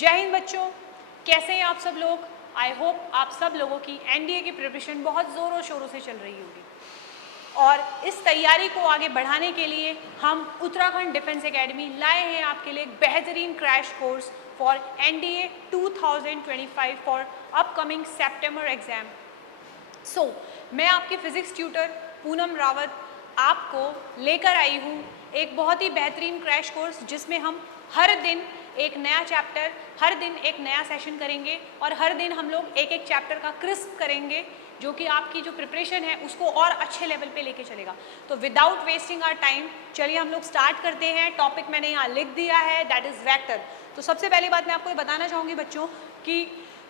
जय हिंद बच्चों, कैसे हैं आप सब लोग। आई होप आप सब लोगों की एनडीए की प्रिपरेशन बहुत ज़ोरों शोरों से चल रही होगी और इस तैयारी को आगे बढ़ाने के लिए हम उत्तराखंड डिफेंस एकेडमी लाए हैं आपके लिए एक बेहतरीन crash course for NDA 2025 for upcoming सितंबर एग्जाम। सो मैं आपकी फिजिक्स ट्यूटर पूनम रावत आपको लेकर आई हूँ एक बहुत ही बेहतरीन क्रैश कोर्स जिसमें हम हर दिन एक नया चैप्टर, हर दिन एक नया सेशन करेंगे और हर दिन हम लोग एक एक चैप्टर का क्रिस्प करेंगे जो कि आपकी जो प्रिपरेशन है उसको और अच्छे लेवल पे लेके चलेगा। तो विदाउट वेस्टिंग आवर टाइम चलिए हम लोग स्टार्ट करते हैं। टॉपिक मैंने यहाँ लिख दिया है, दैट इज़ वेक्टर। तो सबसे पहली बात मैं आपको ये बताना चाहूँगी बच्चों कि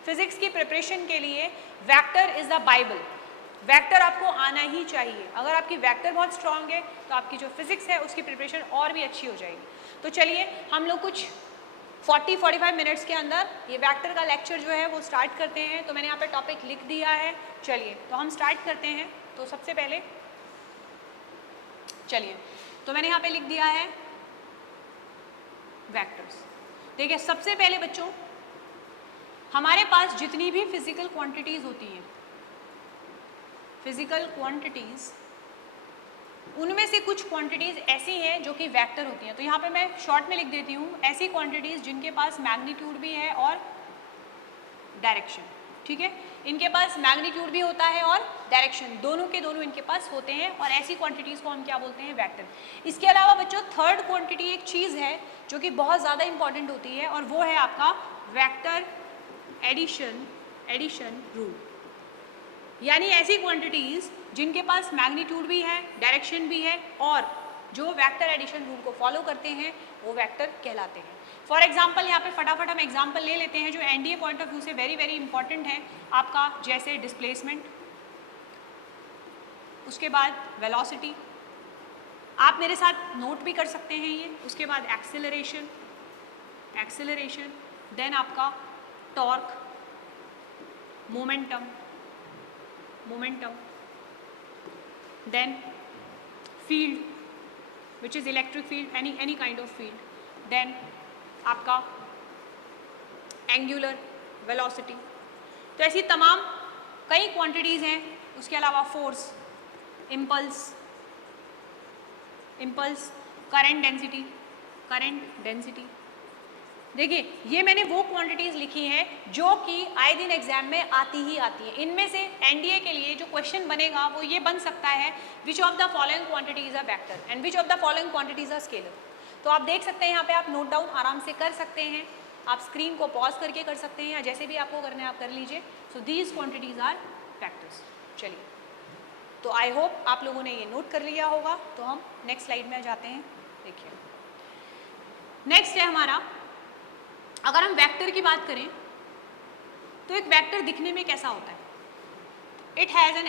फिजिक्स की प्रिपरेशन के लिए vector is the Bible. Vector आपको आना ही चाहिए। अगर आपकी वेक्टर बहुत स्ट्रांग है तो आपकी जो फिजिक्स है उसकी प्रिपरेशन और भी अच्छी हो जाएगी। तो चलिए हम लोग कुछ 40-45 मिनट्स के अंदर ये वेक्टर का लेक्चर जो है वो स्टार्ट करते हैं। तो मैंने यहाँ पे टॉपिक लिख दिया है, चलिए तो हम स्टार्ट करते हैं। तो सबसे पहले चलिए तो मैंने यहाँ पे लिख दिया है वेक्टर्स। देखिए सबसे पहले बच्चों हमारे पास जितनी भी फिजिकल क्वांटिटीज होती हैं, फिजिकल क्वांटिटीज, उनमें से कुछ क्वांटिटीज ऐसी हैं जो कि वेक्टर होती हैं। तो यहाँ पे मैं शॉर्ट में लिख देती हूँ ऐसी क्वांटिटीज जिनके पास मैग्नीट्यूड भी है और डायरेक्शन। ठीक है, इनके पास मैग्नीट्यूड भी होता है और डायरेक्शन, दोनों के दोनों इनके पास होते हैं और ऐसी क्वांटिटीज को हम क्या बोलते हैं, वेक्टर। इसके अलावा बच्चों थर्ड क्वांटिटी एक चीज़ है जो कि बहुत ज़्यादा इंपॉर्टेंट होती है और वो है आपका वेक्टर एडिशन रूल। यानी ऐसी क्वांटिटीज जिनके पास मैग्नीट्यूड भी है, डायरेक्शन भी है और जो वेक्टर एडिशन रूल को फॉलो करते हैं वो वेक्टर कहलाते हैं। फॉर एग्जाम्पल यहाँ पे फटाफट हम एग्जाम्पल ले लेते हैं जो एनडीए पॉइंट ऑफ व्यू से वेरी वेरी इंपॉर्टेंट है आपका, जैसे डिस्प्लेसमेंट, उसके बाद वेलोसिटी, आप मेरे साथ नोट भी कर सकते हैं ये, उसके बाद एक्सेलरेशन, देन आपका torque, momentum, then field which is electric field, any kind of field, then आपका angular velocity। तो ऐसी तमाम कई क्वांटिटीज़ हैं। उसके अलावा फोर्स, इम्पल्स, करंट डेंसिटी। देखिए ये मैंने वो क्वांटिटीज़ लिखी हैं जो कि आए दिन एग्जाम में आती ही आती है। इनमें से एनडीए के लिए जो क्वेश्चन बनेगा वो ये बन सकता है, which of the following quantities are vector and which of the following quantities are scalar. तो आप देख सकते हैं यहाँ पे, आप नोट डाउन आराम से कर सकते हैं, आप स्क्रीन को पॉज करके कर सकते हैं या जैसे भी आपको करना है आप कर लीजिए। So these quantities are vectors. चलिए तो आई होप आप लोगों ने ये नोट कर लिया होगा। तो हम नेक्स्ट स्लाइड में जाते हैं। देखिए नेक्स्ट है हमारा, अगर हम वेक्टर की बात करें तो एक वेक्टर दिखने में कैसा होता है, it has an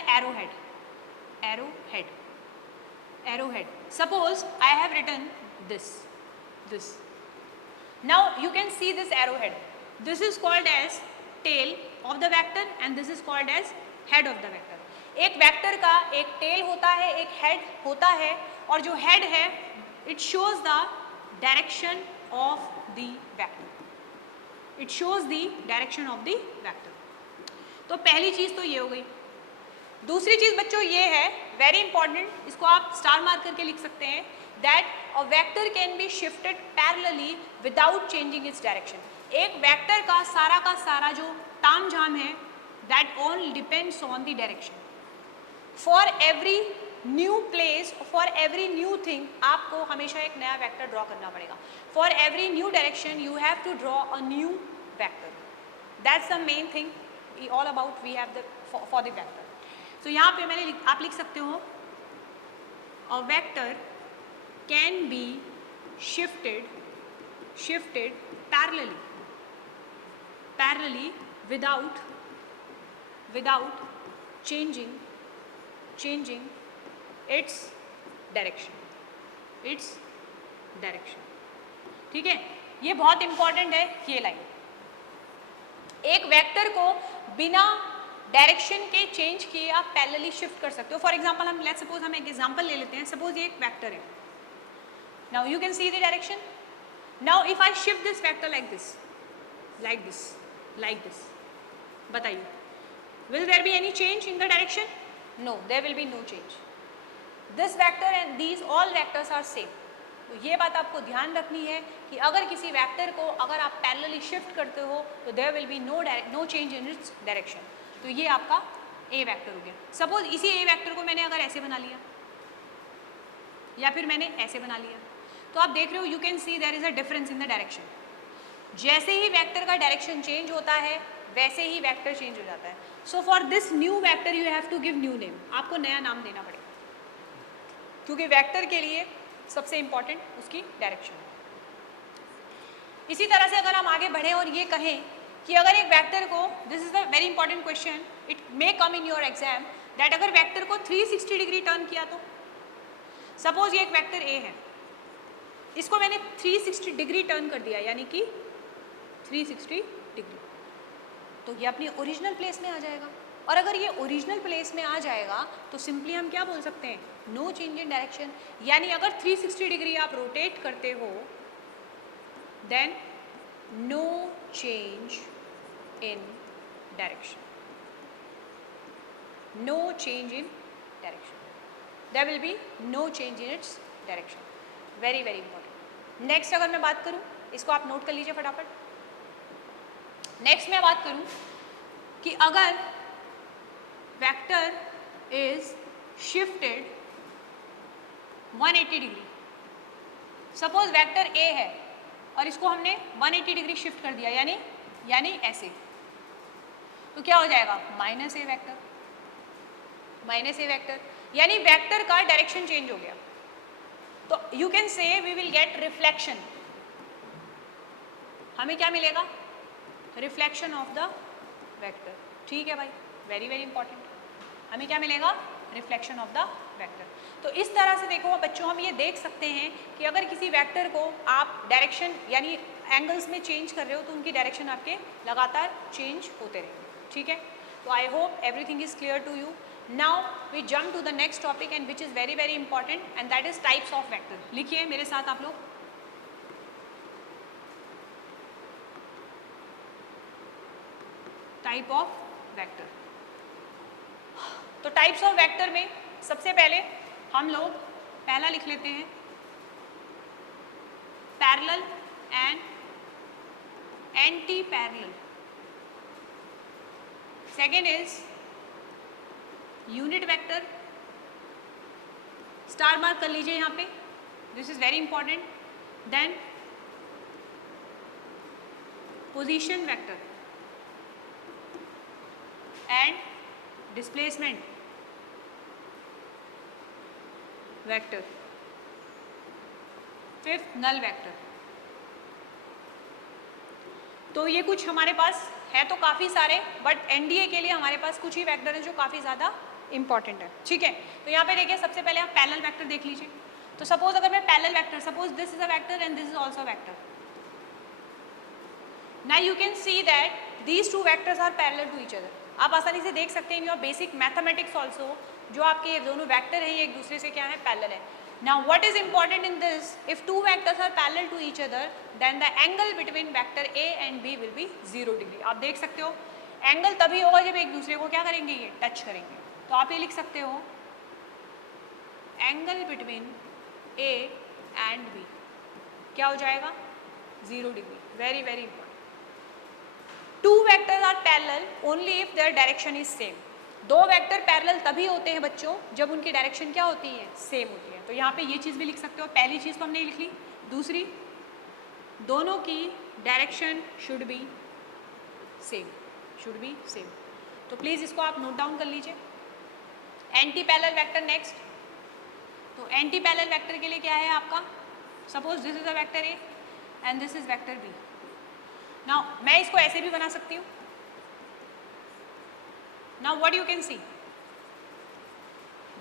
arrowhead. Suppose I have written this, now you can see this arrowhead, this is called as tail of the vector and this is called as head of the vector. एक vector का एक tell होता है, एक head होता है और जो हेड है it shows the direction of the vector, it shows the direction of the vector. तो पहली चीज तो ये हो गई। दूसरी चीज बच्चों ये है वेरी इंपॉर्टेंट, इसको आप स्टार मार्क करके लिख सकते हैं, that a vector can be shifted parallelly without changing its direction. एक वेक्टर का सारा जो तामझाम है that all depends on the direction. For every new place, for every new thing आपको हमेशा एक नया वेक्टर ड्रॉ करना पड़ेगा। For every new direction you have to draw a new vector. That's the main thing all about we have the for the vector. So यहाँ पे आप लिख सकते हो अ vector can be shifted parallelly without changing its direction। ठीक है, ये बहुत इंपॉर्टेंट है ये लाइन। एक वेक्टर को बिना डायरेक्शन के चेंज किए आप पैरेलली शिफ्ट कर सकते हो। फॉर एग्जांपल हम लेट्स सपोज हम एक एग्जांपल ले लेते हैं। सपोज ये एक वेक्टर है, now you can see the direction. Now if I shift this vector like this, like this, बताइए will there be any change in the direction? No, there will be no change. This vector and these all vectors are same. तो ये बात आपको ध्यान रखनी है कि अगर किसी वेक्टर को अगर आप पैरेलली शिफ्ट करते हो तो there will be no change in its direction. तो ये आपका A वेक्टर हो गया. सपोज इसी A वेक्टर को मैंने अगर ऐसे बना लिया या फिर मैंने ऐसे बना लिया, तो आप देख रहे हो, you can see there is a difference in the direction. जैसे ही वेक्टर का डायरेक्शन चेंज होता है वैसे ही वेक्टर चेंज हो जाता है. So for this new vector you have to give new name. आपको नया नाम देना पड़ेगा क्योंकि वेक्टर के लिए सबसे इंपॉर्टेंट उसकी डायरेक्शन है. इसी तरह से अगर हम आगे बढ़े और ये कहें कि अगर एक वेक्टर को, this is the very important question, it may come in your exam, that अगर वेक्टर को 360 डिग्री टर्न किया तो सपोज ये एक वेक्टर ए है, इसको मैंने 360 डिग्री टर्न कर दिया यानी कि 360 डिग्री, तो ये अपनी ओरिजिनल प्लेस में आ जाएगा. और अगर ये ओरिजिनल प्लेस में आ जाएगा तो सिंपली हम क्या बोल सकते हैं, नो चेंज इन डायरेक्शन. यानी अगर 360 डिग्री आप रोटेट करते हो then no change in direction, no change in direction, there will be no change in its direction. very very important. Next अगर मैं बात करूं, इसको आप नोट कर लीजिए फटाफट. नेक्स्ट मैं बात करूं कि अगर vector is shifted 180 degree, suppose vector A है और इसको हमने 180 डिग्री शिफ्ट कर दिया यानी ऐसे, तो क्या हो जाएगा, minus A vector, minus A vector, यानी वेक्टर का डायरेक्शन चेंज हो गया. तो you can say we will get reflection. हमें क्या मिलेगा, रिफ्लेक्शन ऑफ द वेक्टर. ठीक है भाई, वेरी वेरी इंपॉर्टेंट. हमें क्या मिलेगा, रिफ्लेक्शन ऑफ द वेक्टर. तो इस तरह से देखो बच्चों, हम ये देख सकते हैं कि अगर किसी वेक्टर को आप डायरेक्शन यानी एंगल्स में चेंज कर रहे हो तो उनकी डायरेक्शन आपके लगातार चेंज होते रहेंगे. ठीक है, तो I hope everything is clear to you. Now we jump to the next topic and which is very very important and that is types of vector. लिखिए मेरे साथ आप लोग. Type of vector. तो टाइप्स ऑफ वेक्टर में सबसे पहले हम लोग पहला लिख लेते हैं parallel and anti parallel. Second is unit vector. Star mark कर लीजिए यहाँ पे, this is very important. Then position vector and displacement vector. Fifth null vector. तो ये कुछ हमारे पास है तो काफ़ी सारे, बट एनडीए के लिए हमारे पास कुछ ही वेक्टर हैं जो काफ़ी ज़्यादा इंपॉर्टेंट है. ठीक है, तो यहाँ पे देखिए सबसे पहले आप पैरेलल वेक्टर देख लीजिए. तो सपोज अगर मैं parallel vector, suppose this is a vector and this is also vector. Now you can see that these two vectors are parallel to each other. आप आसानी से देख सकते हैं in your basic mathematics also, जो आपके ये दोनों वेक्टर हैं ये एक दूसरे से क्या है, पैरेलल है. Now what is important in this, if two vectors are parallel to each other then the angle between vector A and B will be 0 degree. आप देख सकते हो एंगल तभी होगा जब एक दूसरे को क्या करेंगे, ये टच करेंगे. तो आप ये लिख सकते हो angle between A and B क्या हो जाएगा, 0 degree. Very very important. Two vectors are parallel only if their direction is same. दो वेक्टर पैरेलल तभी होते हैं बच्चों जब उनकी डायरेक्शन क्या होती है, सेम होती है. तो यहाँ पे ये चीज़ भी लिख सकते हो. पहली चीज़ तो हमने लिख ली. दूसरी, दोनों की direction should be same, should be same. तो प्लीज़ इसको आप नोट डाउन कर लीजिए. Anti parallel vector next. तो एंटी पैरेलल वेक्टर के लिए क्या है आपका, suppose this is a vector A and this is vector B. Now मैं इसको ऐसे भी बना सकती हूँ. Now what you can see,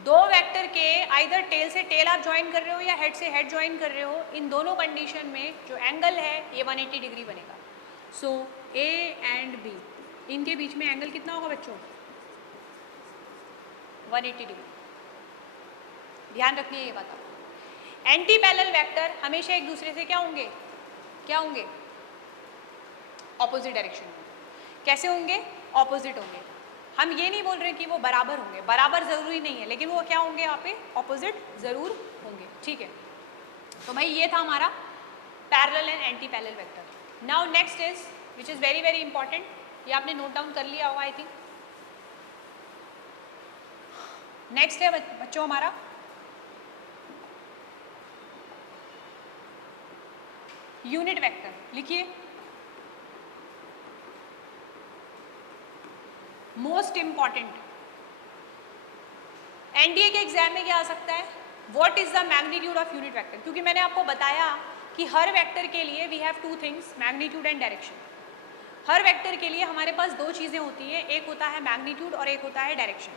दो वेक्टर के आइदर टेल से टेल आप ज्वाइन कर रहे हो या हेड से हेड ज्वाइन कर रहे हो, इन दोनों कंडीशन में जो एंगल है ये 180 डिग्री बनेगा. सो ए एंड बी, इनके बीच में एंगल कितना होगा बच्चों, 180 डिग्री. ध्यान रखिए ये बात. एंटी पैरेलल वेक्टर हमेशा एक दूसरे से क्या होंगे, क्या होंगे, ऑपोजिट डायरेक्शन में। कैसे होंगे? ऑपोजिट होंगे। हम ये नहीं बोल रहे कि वो बराबर होंगे, बराबर जरूरी नहीं है, लेकिन वो क्या होंगे यहाँ पे? ऑपोजिट जरूर होंगे। ठीक है, तो भाई ये था हमारा parallel and anti parallel vector. Now next is which is very very important, ये आपने नोट डाउन कर लिया होगा आई थिंक। नेक्स्ट है बच्चों हमारा यूनिट वेक्टर। लिखिए, मोस्ट इंपॉर्टेंट। एनडीए के एग्जाम में क्या आ सकता है? What is the magnitude of unit vector? क्योंकि मैंने आपको बताया कि हर वेक्टर के लिए we have two things, magnitude and direction. हर वेक्टर के लिए हमारे पास दो चीजें होती हैं, एक होता है मैग्नीट्यूड और एक होता है डायरेक्शन।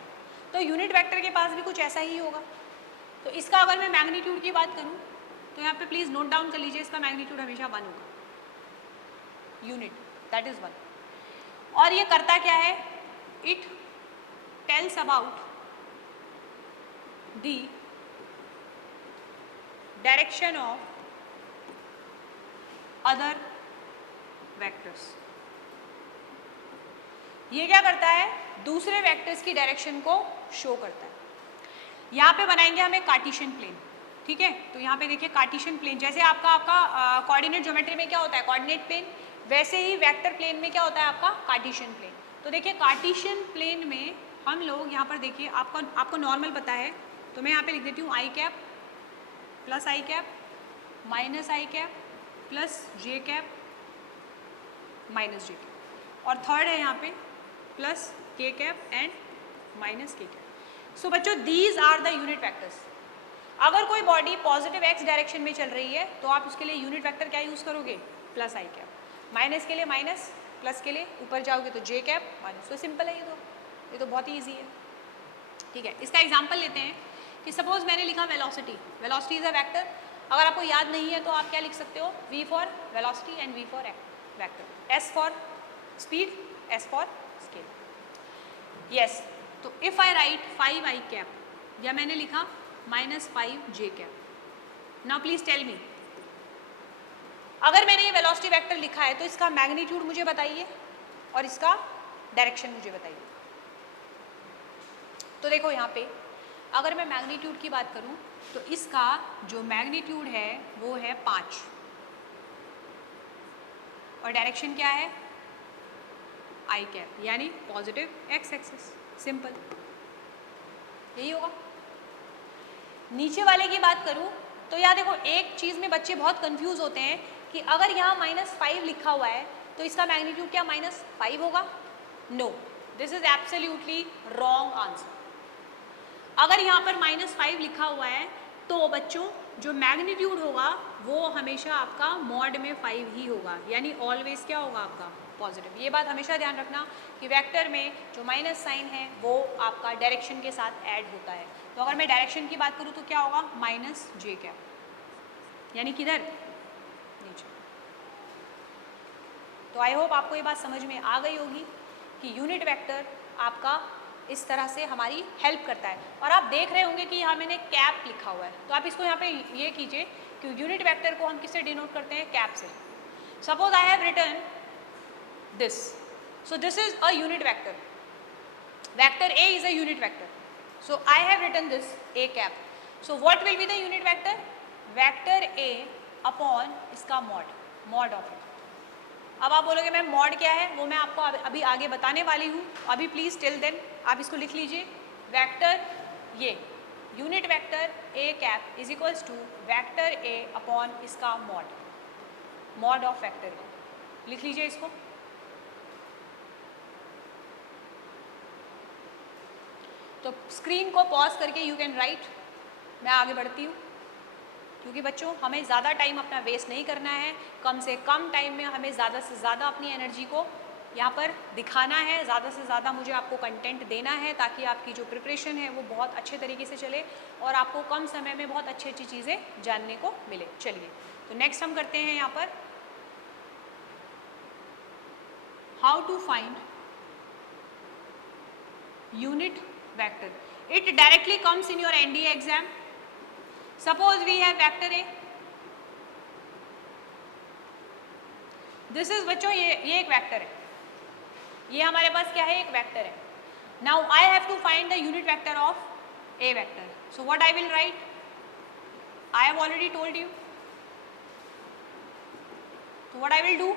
तो यूनिट वेक्टर के पास भी कुछ ऐसा ही होगा। तो इसका अगर मैं मैग्नीट्यूड की बात करूं तो यहाँ पे प्लीज नोट डाउन कर लीजिए, इसका मैग्नीट्यूड हमेशा 1 होगा। Unit that is 1। और ये करता क्या है? It tells about the direction of other vectors. ये क्या करता है? दूसरे वेक्टर्स की डायरेक्शन को शो करता है। यहाँ पे बनाएंगे हम एक कार्टेशियन प्लेन, ठीक है? तो यहाँ पे देखिए कार्टेशियन प्लेन, जैसे आपका कोऑर्डिनेट ज्योमेट्री में क्या होता है? कोऑर्डिनेट प्लेन, वैसे ही वेक्टर प्लेन में क्या होता है आपका? Cartesian plane. तो देखिए कार्टेशियन प्लेन में हम लोग यहाँ पर देखिए, आपको नॉर्मल पता है, तो मैं यहाँ पे लिख देती हूँ I cap plus I cap minus I cap plus J cap minus J cap, और थर्ड है यहाँ पे plus K cap and minus K cap. So बच्चों these are the unit vectors. अगर कोई बॉडी पॉजिटिव एक्स डायरेक्शन में चल रही है तो आप उसके लिए यूनिट वेक्टर क्या यूज करोगे? Plus I cap. माइनस के लिए माइनस, प्लस के लिए ऊपर जाओगे तो जे कैप माइनस। तो सिंपल है ये तो बहुत ही ईजी है, ठीक है? इसका एग्जाम्पल लेते हैं कि सपोज मैंने लिखा velocity. Velocity is a vector. अगर आपको याद नहीं है तो आप क्या लिख सकते हो? V for velocity and V for vector, S for speed, S for scale. Yes, तो if I write 5 i cap, या मैंने लिखा -5 j cap. Now please tell me, अगर मैंने ये वेलोसिटी वेक्टर लिखा है तो इसका मैग्नीट्यूड मुझे बताइए और इसका डायरेक्शन मुझे बताइए। तो देखो यहाँ पे अगर मैं मैग्नीट्यूड की बात करूं तो इसका जो मैग्नीट्यूड है वो है 5, और डायरेक्शन क्या है? आई कैप, यानी पॉजिटिव एक्स एक्सिस। सिंपल, यही होगा। नीचे वाले की बात करूं तो यार देखो, एक चीज में बच्चे बहुत कंफ्यूज होते हैं कि अगर यहाँ -5 लिखा हुआ है तो इसका मैग्नीट्यूड क्या -5 होगा? No, this is absolutely wrong answer. अगर यहाँ पर -5 लिखा हुआ है तो बच्चों जो मैग्नीट्यूड होगा वो हमेशा आपका मॉड में 5 ही होगा, यानी ऑलवेज क्या होगा आपका? पॉजिटिव। ये बात हमेशा ध्यान रखना कि वेक्टर में जो माइनस साइन है वो आपका डायरेक्शन के साथ ऐड होता है। तो अगर मैं डायरेक्शन की बात करूँ तो क्या होगा? -j कैप, यानी किधर? नीचे। तो आई होप आपको ये बात समझ में आ गई होगी कि यूनिट वेक्टर आपका इस तरह से हमारी हेल्प करता है। और आप देख रहे होंगे कि यहाँ मैंने कैप लिखा हुआ है, तो आप इसको यहाँ पे ये कीजिए कि यूनिट वेक्टर को हम किससे डिनोट करते हैं? कैप से। Suppose I have written this, so this is a unit vector. Vector A is a unit vector. So I have written this A cap. So what will be the unit vector? Vector A upon इसका mod of it. अब आप बोलोगे ma'am mod क्या है? वो मैं आपको अभी आगे बताने वाली हूँ। अभी प्लीज टिल देन आप इसको लिख लीजिए। वेक्टर ये unit vector A cap is equals to vector A upon इसका मॉड ऑफ वेक्टर A। लिख लीजिए इसको। तो स्क्रीन को पॉज करके यू कैन राइट। मैं आगे बढ़ती हूँ क्योंकि बच्चों हमें ज़्यादा टाइम अपना वेस्ट नहीं करना है, कम से कम टाइम में हमें ज़्यादा से ज़्यादा अपनी एनर्जी को यहाँ पर दिखाना है, ज़्यादा से ज़्यादा मुझे आपको कंटेंट देना है ताकि आपकी जो प्रिपरेशन है वो बहुत अच्छे तरीके से चले और आपको कम समय में बहुत अच्छी अच्छी चीज़ें जानने को मिले। चलिए तो नेक्स्ट हम करते हैं यहाँ पर how to find unit vector. It directly comes in your NDA exam. Suppose we have vector A. This is बच्चों ये एक वेक्टर है, ये हमारे पास क्या है, एक वेक्टर है. Now I have to find the unit vector of A vector. So what I will write, I have already told you. तो व्हाट आई विल डू,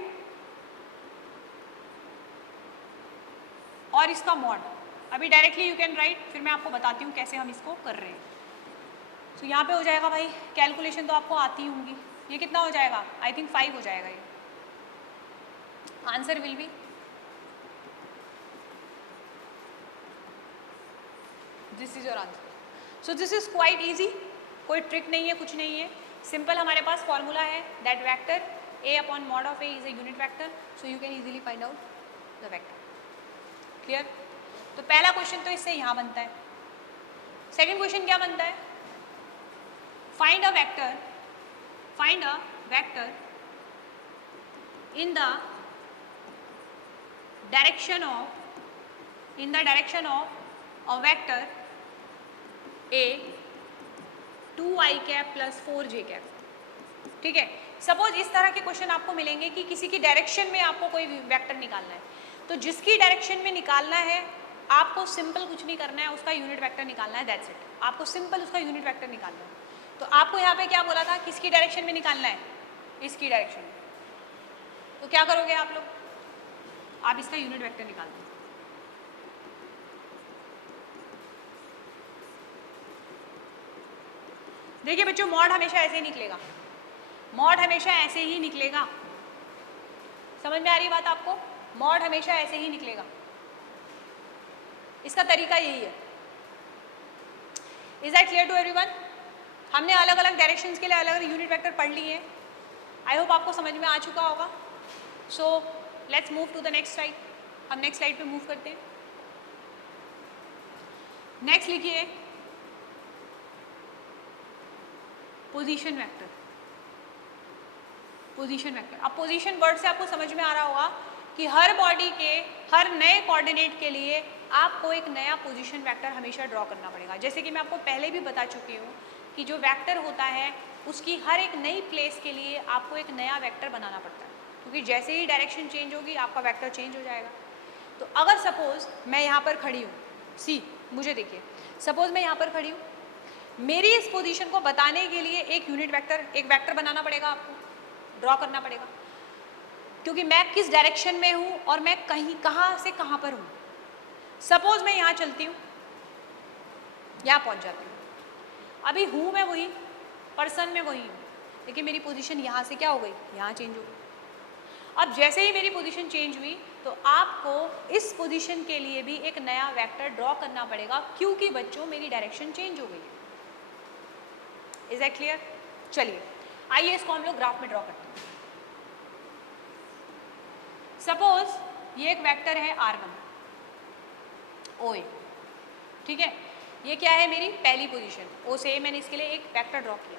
और इसका मॉड अभी डायरेक्टली यू कैन राइट, फिर मैं आपको बताती हूँ कैसे हम इसको कर रहे हैं. तो यहाँ पे हो जाएगा भाई, कैलकुलेशन तो आपको आती होंगी. ये कितना हो जाएगा, आई थिंक 5 हो जाएगा. ये answer will be this is your answer. So this is quite easy, कोई ट्रिक नहीं है, कुछ नहीं है, सिंपल. हमारे पास फॉर्मूला है that vector A upon mod of A is a unit vector. So you can easily find out the vector. Clear. तो पहला क्वेश्चन तो इससे यहाँ बनता है. सेकेंड क्वेश्चन क्या बनता है, find a vector in the direction of a vector a 2i cap plus 4j cap. ठीक है. सपोज इस तरह के क्वेश्चन आपको मिलेंगे कि किसी की डायरेक्शन में आपको कोई वेक्टर निकालना है. तो जिसकी डायरेक्शन में निकालना है आपको सिंपल कुछ नहीं करना है, उसका यूनिट वेक्टर निकालना है, दैट्स इट. आपको सिंपल उसका यूनिट वेक्टर निकालना है. तो आपको यहाँ पे क्या बोला था, किसकी डायरेक्शन में निकालना है, इसकी डायरेक्शन में. तो क्या करोगे आप लोग, आप इसका यूनिट वेक्टर निकाल दो. देखिए बच्चों, मॉड हमेशा ऐसे ही निकलेगा, मॉड हमेशा ऐसे ही निकलेगा. समझ में आ रही बात आपको, मॉड हमेशा ऐसे ही निकलेगा. इसका तरीका यही है. Is that clear to everyone. हमने अलग अलग डायरेक्शंस के लिए अलग अलग यूनिट वेक्टर पढ़ लिए हैं. आई होप आपको समझ में आ चुका होगा. So let's move to the next slide. हम नेक्स्ट स्लाइड पे मूव करते हैं. नेक्स्ट लिखिए पोजीशन वेक्टर. Position vector. अब पोजीशन वर्ड से आपको समझ में आ रहा होगा कि हर बॉडी के हर नए कोऑर्डिनेट के लिए आपको एक नया पोजीशन वेक्टर हमेशा ड्रॉ करना पड़ेगा. जैसे कि मैं आपको पहले भी बता चुकी हूँ कि जो वेक्टर होता है उसकी हर एक नई प्लेस के लिए आपको एक नया वेक्टर बनाना पड़ता है, क्योंकि जैसे ही डायरेक्शन चेंज होगी आपका वेक्टर चेंज हो जाएगा. तो अगर सपोज मैं यहाँ पर खड़ी हूँ, सी मुझे देखिए, सपोज मैं यहाँ पर खड़ी हूँ, मेरी इस पोजीशन को बताने के लिए एक यूनिट वेक्टर, एक वेक्टर बनाना पड़ेगा, आपको ड्रॉ करना पड़ेगा, क्योंकि मैं किस डायरेक्शन में हूँ और मैं कहाँ से कहाँ पर हूँ. सपोज मैं यहाँ चलती हूँ, यहाँ पहुँच जाती हूँ, अभी हूँ मैं वही, पर्सन में वही हूँ, लेकिन मेरी पोजीशन यहाँ से क्या हो गई, यहाँ चेंज हो गई. अब जैसे ही मेरी पोजीशन चेंज हुई तो आपको इस पोजीशन के लिए भी एक नया वेक्टर ड्रॉ करना पड़ेगा, क्योंकि बच्चों मेरी डायरेक्शन चेंज हो गई है. Is that clear. चलिए आइए इसको हम लोग ग्राफ में ड्रॉ करते हैं. सपोज ये एक वेक्टर है R1 OA. ठीक है, ये क्या है, मेरी पहली पोजीशन. O से मैंने इसके लिए एक वेक्टर ड्रॉ किया.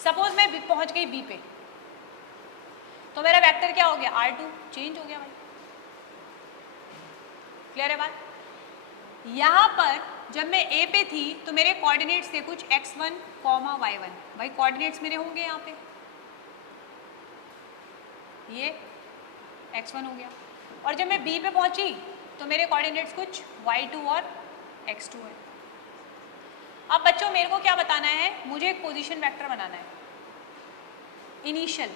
सपोज मैं पहुंच गई B पे, तो मेरा वेक्टर क्या हो गया, R2. चेंज हो गया भाई. क्लियर है बात. यहाँ पर जब मैं A पे थी तो मेरे कोऑर्डिनेट्स थे कुछ x1, y1. भाई कोऑर्डिनेट्स मेरे होंगे यहाँ पे, ये x1 हो गया. और जब मैं B पे पहुंची तो मेरे कोऑर्डिनेट्स कुछ y2 और x2 है. अब बच्चों मेरे को क्या बताना है, मुझे एक पोजीशन वेक्टर बनाना है, इनिशियल.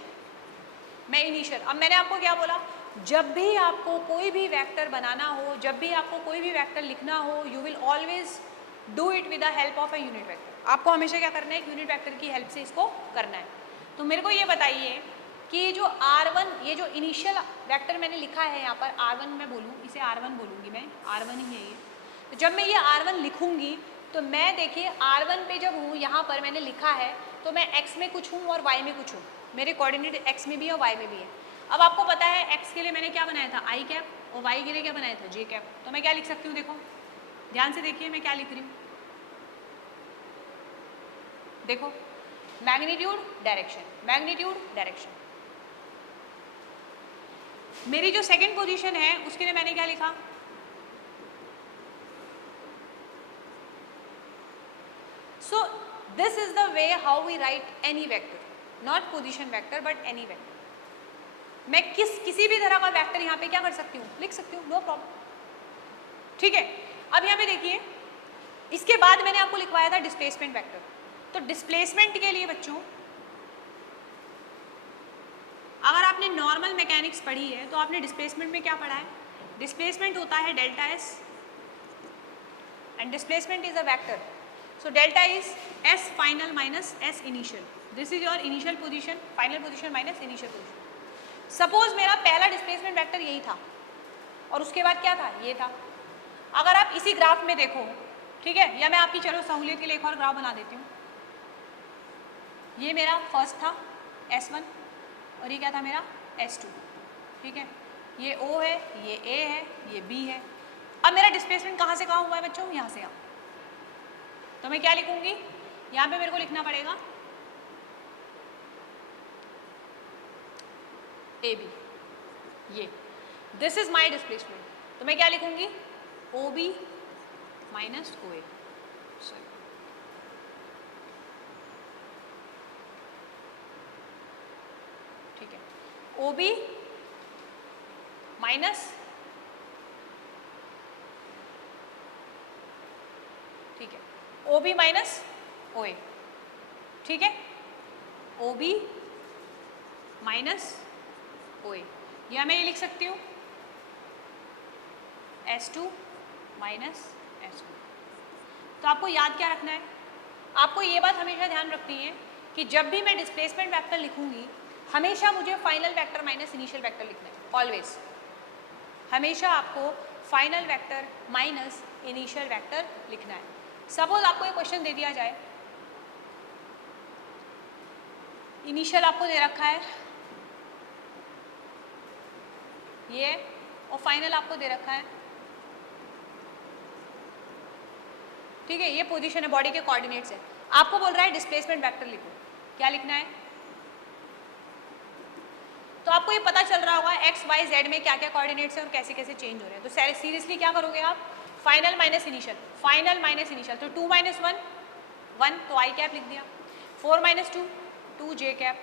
मैं इनिशियल, अब मैंने आपको क्या बोला, जब भी आपको कोई भी वेक्टर बनाना हो, जब भी आपको कोई भी वेक्टर लिखना हो, you will always do it with the help of a unit vector. आपको हमेशा क्या करना है, एक यूनिट वेक्टर की हेल्प से इसको करना है. तो मेरे को ये बताइए कि जो R1, ये जो इनिशियल वेक्टर मैंने लिखा है यहाँ पर, R1 मैं बोलूँ, इसे R1 बोलूँगी मैं, R1 ही है ये. तो जब मैं ये R1 लिखूँगी तो मैं देखिए R1 पे जब हूँ, यहाँ पर मैंने लिखा है, तो मैं x में कुछ हूँ और y में कुछ हूँ. मेरे कोऑर्डिनेट x में भी है और y में भी है. अब आपको पता है x के लिए मैंने क्या बनाया था, i कैप, और y के लिए क्या बनाया था, j कैप. तो मैं क्या लिख सकती हूँ, देखो ध्यान से देखिए मैं क्या लिख रही हूँ. देखो मैग्नीट्यूड डायरेक्शन, मैग्नीट्यूड डायरेक्शन. मेरी जो सेकंड पोजीशन है उसके लिए मैंने क्या लिखा, so this is the way how we write any vector, not position vector but any vector. मैं किसी भी तरह का वेक्टर यहाँ पे क्या कर सकती हूँ, लिख सकती हूँ, नो प्रॉब्लम। ठीक है, अब यहाँ पे देखिए, इसके बाद मैंने आपको लिखवाया था डिस्प्लेसमेंट वेक्टर। तो डिस्प्लेसमेंट के लिए बच्चों, अगर आपने नॉर्मल मैकेनिक्स पढ़ी है तो आपने डिस्प्लेसमेंट में क्या पढ़ा है, डिस्प्लेसमेंट होता है delta S and displacement is a vector. So delta is S final minus S initial, this is your initial position, final position minus initial position. Suppose मेरा पहला डिस्प्लेसमेंट वेक्टर यही था और उसके बाद क्या था, ये था। अगर आप इसी ग्राफ में देखो, ठीक है, या मैं आपकी चलो सहूलियत के लिए एक और ग्राफ बना देती हूँ। ये मेरा फर्स्ट था S1 और ये क्या था मेरा S2, ठीक है, ये O है, ये A है, ये B है। अब मेरा डिस्प्लेसमेंट कहाँ से कहाँ हुआ है बच्चों, यहाँ से यहाँ। तो मैं क्या लिखूंगी, यहाँ पे मेरे को लिखना पड़ेगा AB, ये दिस इज माई डिस्प्लेसमेंट। तो मैं क्या लिखूंगी, OB माइनस OA, ठीक है, OB माइनस, ठीक है, OB माइनस OA, ठीक है, OB माइनस OA, या मैं ये लिख सकती हूँ S2 माइनस S1। तो आपको याद क्या रखना है, आपको ये बात हमेशा ध्यान रखनी है कि जब भी मैं डिस्प्लेसमेंट वेक्टर लिखूंगी हमेशा मुझे final vector minus initial vector लिखना है, ऑलवेज, हमेशा आपको final vector minus initial vector लिखना है। सपोज आपको एक क्वेश्चन दे दिया जाए, इनिशियल आपको दे रखा है ये और फाइनल आपको दे रखा है, ठीक है, ये पोजीशन है, बॉडी के कोऑर्डिनेट्स है। आपको बोल रहा है डिस्प्लेसमेंट वेक्टर लिखो, क्या लिखना है, तो आपको ये पता चल रहा होगा एक्स वाई जेड में क्या क्या कोऑर्डिनेट्स हैं और कैसे कैसे चेंज हो रहे हैं। तो सीरियसली क्या करोगे आप, final minus initial, final minus initial, तो 2 माइनस 1 1, तो आई कैप लिख दिया, 4 माइनस 2 2 जे कैप,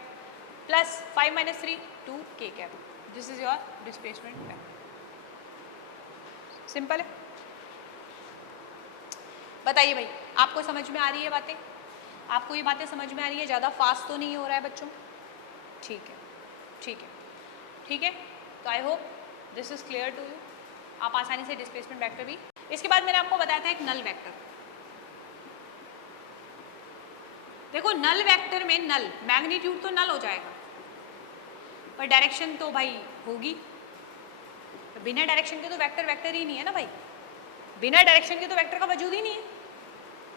प्लस 5 माइनस 3 2 के cap, this is your displacement vector. Simple है, बताइए भाई, आपको समझ में आ रही है बातें, आपको ये बातें समझ में आ रही है, ज़्यादा फास्ट तो नहीं हो रहा है बच्चों, ठीक है, ठीक है, ठीक है। तो I hope this is clear to you, आप आसानी से डिस्प्लेसमेंट वेक्टर भी। इसके बाद मैंने आपको बताया था एक नल वेक्टर। देखो नल वेक्टर में नल मैग्नीट्यूड तो नल हो जाएगा पर डायरेक्शन तो भाई होगी, तो बिना डायरेक्शन के तो वेक्टर वेक्टर ही नहीं है ना भाई, बिना डायरेक्शन के तो वेक्टर का वजूद ही नहीं है।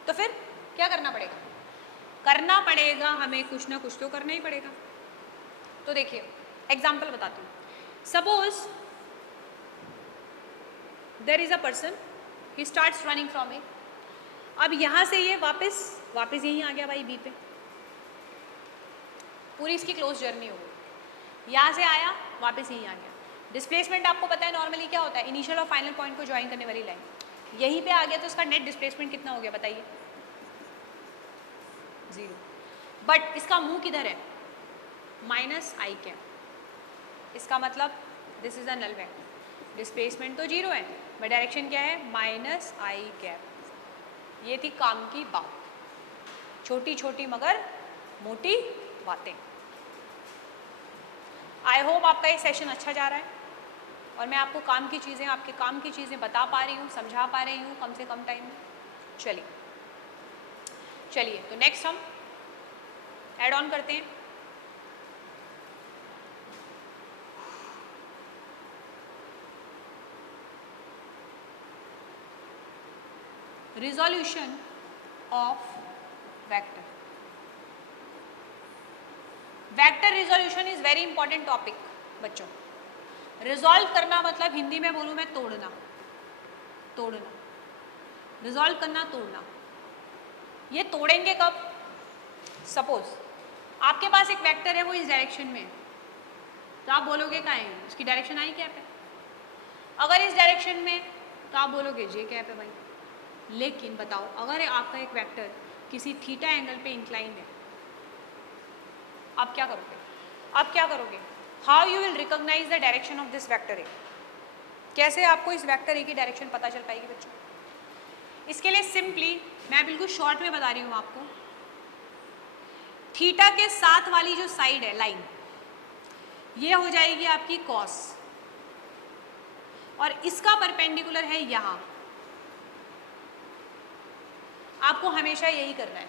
तो फिर क्या करना पड़ेगा, करना पड़ेगा हमें कुछ ना कुछ तो करना ही पड़ेगा। तो देखिए एग्जाम्पल बताती हूँ, suppose there is a person, he starts running from A, अब यहाँ से ये वापस यहीं आ गया भाई बी पे, पूरी इसकी क्लोज जर्नी हो गई, यहाँ से आया वापस यहीं आ गया। डिस्प्लेसमेंट आपको पता है नॉर्मली क्या होता है, इनिशियल और फाइनल पॉइंट को ज्वाइन करने वाली लाइन, यहीं पे आ गया तो इसका नेट डिस्प्लेसमेंट कितना हो गया बताइए, 0। बट इसका मुंह किधर है, माइनस आई कैप, इसका मतलब this is a null vector, displacement तो 0 है बट डायरेक्शन क्या है, माइनस आई कैप। ये थी काम की बात, छोटी छोटी मगर मोटी बातें। आई होप आपका ये सेशन अच्छा जा रहा है और मैं आपको काम की चीज़ें, आपके काम की चीज़ें बता पा रही हूँ, समझा पा रही हूँ कम से कम टाइम में। चलिए तो नेक्स्ट हम ऐड ऑन करते हैं। Resolution of vector. Vector resolution is very important topic बच्चों। रिजॉल्व करना मतलब हिंदी में बोलूं मैं तोड़ना, तोड़ना, रिजॉल्व करना, तोड़ना। ये तोड़ेंगे कब, सपोज आपके पास एक वेक्टर है वो इस डायरेक्शन में है, तो आप बोलोगे कहाँ है, उसकी डायरेक्शन आई कैप है। अगर इस डायरेक्शन में तो आप बोलोगे जे कैप है भाई। लेकिन बताओ अगर आपका एक वेक्टर किसी थीटा एंगल पे इंक्लाइन है, आप क्या करोगे, आप क्या करोगे, how you will recognise the direction of this vector A, कैसे आपको इस वेक्टर ए की डायरेक्शन पता चल पाएगी बच्चों? इसके लिए सिंपली मैं बिल्कुल शॉर्ट में बता रही हूँ आपको, थीटा के साथ वाली जो साइड है लाइन, ये हो जाएगी आपकी कॉस, और इसका परपेंडिकुलर है यहाँ। आपको हमेशा यही करना है।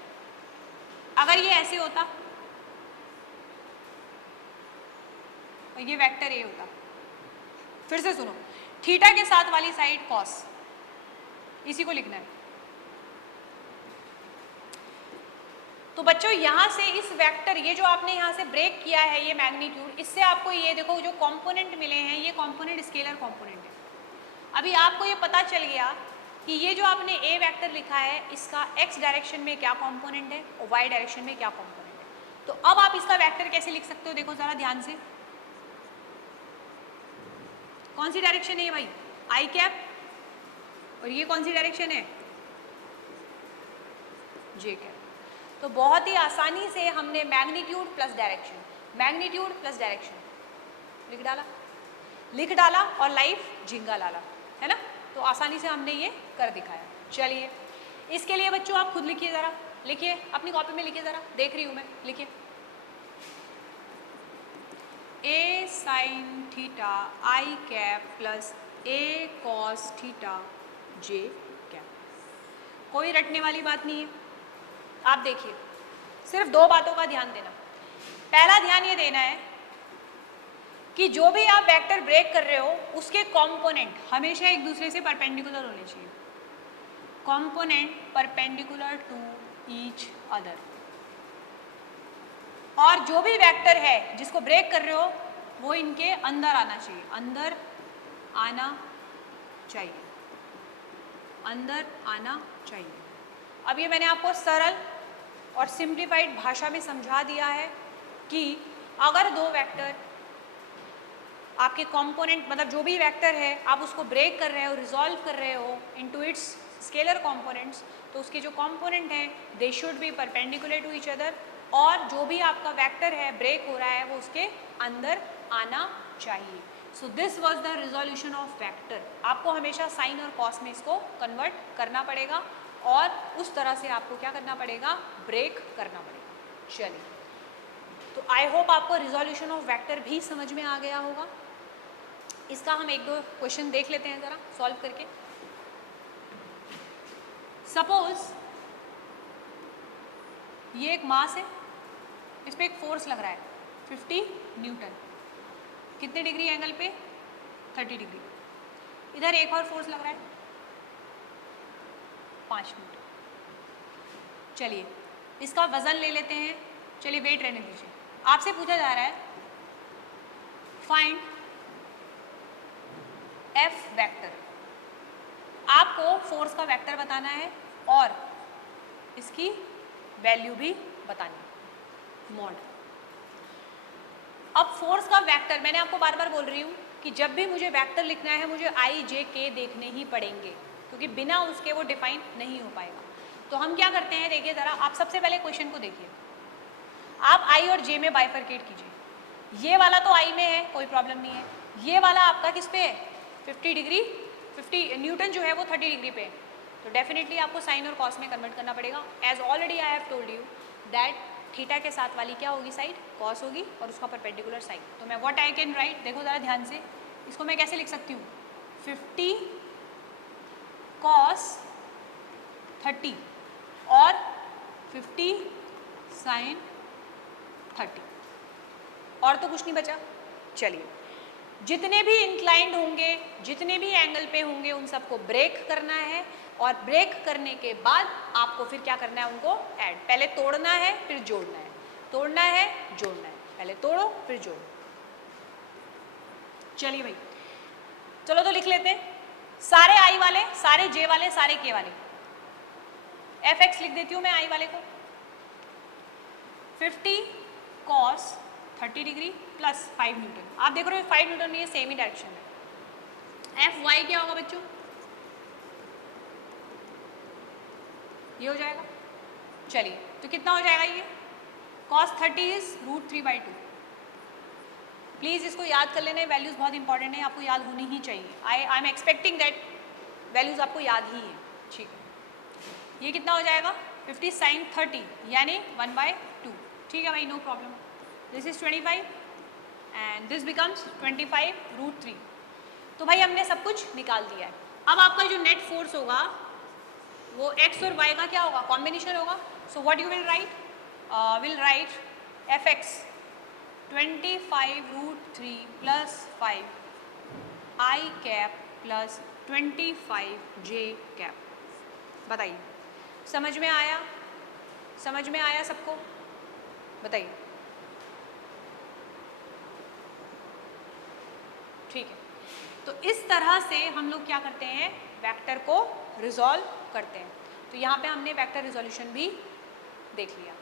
अगर ये ऐसे होता और ये वेक्टर ए होता, फिर से सुनो, थीटा के साथ वाली साइड कॉस, इसी को लिखना है। तो बच्चों यहाँ से इस वेक्टर, ये जो आपने यहाँ से ब्रेक किया है ये मैग्नीट्यूड, इससे आपको ये देखो जो कंपोनेंट मिले हैं ये कंपोनेंट स्केलर कंपोनेंट है। अभी आपको ये पता चल गया कि ये जो आपने ए वेक्टर लिखा है इसका एक्स डायरेक्शन में क्या कंपोनेंट है और वाई डायरेक्शन में क्या कंपोनेंट है। तो अब आप इसका वेक्टर कैसे लिख सकते हो, देखो जरा ध्यान से, कौन सी डायरेक्शन है ये भाई, आई कैप, और ये कौन सी डायरेक्शन है, जे कैप। तो बहुत ही आसानी से हमने magnitude plus direction, magnitude plus direction लिख डाला और लाइफ झिंगा लाला, है ना। तो आसानी से हमने ये कर दिखाया। चलिए इसके लिए बच्चों आप खुद लिखिए, ज़रा लिखिए अपनी कॉपी में, लिखिए ज़रा, देख रही हूँ मैं, लिखिए ए साइन थीटा आई कैप प्लस ए कॉस थीटा जे कैप। कोई रटने वाली बात नहीं है। आप देखिए सिर्फ दो बातों का ध्यान देना। पहला ध्यान ये देना है कि जो भी आप वेक्टर ब्रेक कर रहे हो उसके कंपोनेंट हमेशा एक दूसरे से परपेंडिकुलर होने चाहिए, component perpendicular to each other. और जो भी वेक्टर है जिसको ब्रेक कर रहे हो वो इनके अंदर आना चाहिए, अंदर आना चाहिए, अंदर आना चाहिए। अब ये मैंने आपको सरल और सिंप्लीफाइड भाषा में समझा दिया है कि अगर दो वेक्टर आपके कंपोनेंट, मतलब जो भी वेक्टर है आप उसको ब्रेक कर रहे हो, रिजॉल्व कर रहे हो इनटू इट्स स्केलर कंपोनेंट्स, तो उसके जो कंपोनेंट हैं they should be perpendicular to each other, और जो भी आपका वेक्टर है ब्रेक हो रहा है वो उसके अंदर आना चाहिए। So this was the resolution of vector. आपको हमेशा साइन और कॉस में इसको कन्वर्ट करना पड़ेगा और उस तरह से आपको क्या करना पड़ेगा, ब्रेक करना पड़ेगा। चलिए तो आई होप आपको रिजोल्यूशन ऑफ वेक्टर भी समझ में आ गया होगा। इसका हम एक दो क्वेश्चन देख लेते हैं ज़रा सॉल्व करके। सपोज ये एक मास है, इस पर एक फोर्स लग रहा है 50 न्यूटन, कितने डिग्री एंगल पे, 30 डिग्री। इधर एक और फोर्स लग रहा है 5 न्यूटन। चलिए इसका वजन ले लेते हैं, चलिए वेट रहने दीजिए। आपसे पूछा जा रहा है फाइंड एफ वेक्टर, आपको फोर्स का वेक्टर बताना है और इसकी वैल्यू भी बतानी है, मॉड। अब फोर्स का वेक्टर, मैंने आपको बार बार बोल रही हूँ कि जब भी मुझे वेक्टर लिखना है मुझे आई जे के देखने ही पड़ेंगे, क्योंकि बिना उसके वो डिफाइन नहीं हो पाएगा। तो हम क्या करते हैं, देखिए ज़रा, आप सबसे पहले क्वेश्चन को देखिए, आप आई और जे में बाइफरकेट कीजिए। ये वाला तो आई में है, कोई प्रॉब्लम नहीं है। ये वाला आपका किस पे है, 50 डिग्री, 50 न्यूटन जो है वो 30 डिग्री पे है, तो डेफिनेटली आपको साइन और कॉस में कन्वर्ट करना पड़ेगा। As already I have told you that theta के साथ वाली क्या होगी साइड, कॉस होगी, और उसका परपेंडिकुलर साइड। तो मैं व्हाट आई कैन राइट, देखो ज़रा ध्यान से, इसको मैं कैसे लिख सकती हूँ, 50 कॉस 30 और 50 साइन 30, और तो कुछ नहीं बचा। चलिए जितने भी इंक्लाइंड होंगे, जितने भी एंगल पे होंगे, उन सबको ब्रेक करना है, और ब्रेक करने के बाद आपको फिर क्या करना है, उनको ऐड, पहले तोड़ना है फिर जोड़ना है, तोड़ना है जोड़ना है, पहले तोड़ो फिर जोड़ो। चलिए भाई चलो तो लिख लेते हैं, सारे आई वाले, सारे जे वाले, सारे के वाले, एफ एक्स लिख देती हूँ मैं आई वाले को, 50 कॉस 30 डिग्री प्लस 5 न्यूटन। आप देख रहे हो 5 न्यूटन ये सेम ही डायरेक्शन है। एफ वाई क्या होगा बच्चों, ये हो जाएगा। चलिए तो कितना हो जाएगा ये, cos 30 इज √3/2, प्लीज़ इसको याद कर लेना, वैल्यूज़ बहुत इंपॉर्टेंट है, आपको याद होनी ही चाहिए। I am expecting that values आपको याद ही है। ठीक है, ये कितना हो जाएगा 50 sin 30 यानी 1/2। ठीक है भाई, no problem. This is 25 and this becomes 25√3। तो भाई हमने सब कुछ निकाल दिया है। अब आपका जो नेट फोर्स होगा वो x और y का क्या होगा, कॉम्बिनेशन होगा। So what you will write, will write fx 25√3 plus 5 I cap plus 25j cap. बताइए समझ में आया, समझ में आया सबको, बताइए। ठीक है, तो इस तरह से हम लोग क्या करते हैं, वेक्टर को रिजॉल्व करते हैं। तो यहाँ पे हमने वेक्टर रिजोल्यूशन भी देख लिया।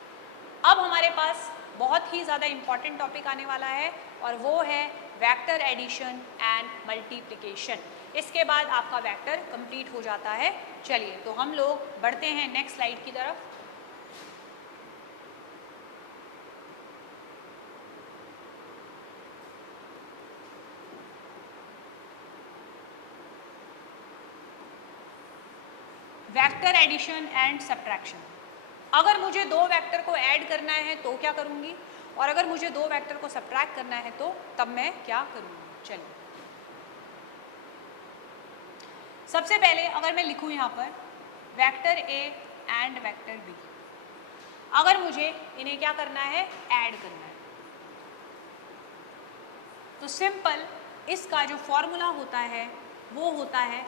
अब हमारे पास बहुत ही ज़्यादा इम्पॉर्टेंट टॉपिक आने वाला है और वो है वेक्टर एडिशन एंड मल्टीप्लिकेशन। इसके बाद आपका वेक्टर कंप्लीट हो जाता है। चलिए तो हम लोग बढ़ते हैं नेक्स्ट स्लाइड की तरफ। Vector addition and subtraction. अगर मुझे दो वेक्टर को ऐड करना है तो क्या करूंगी, और अगर मुझे दो वेक्टर को सब्ट्रैक्ट करना है तो तब मैं क्या करूंगी। चलिए सबसे पहले अगर मैं लिखूं यहाँ पर vector A and vector B, अगर मुझे इन्हें क्या करना है, ऐड करना है, तो सिंपल इसका जो फॉर्मूला होता है वो होता है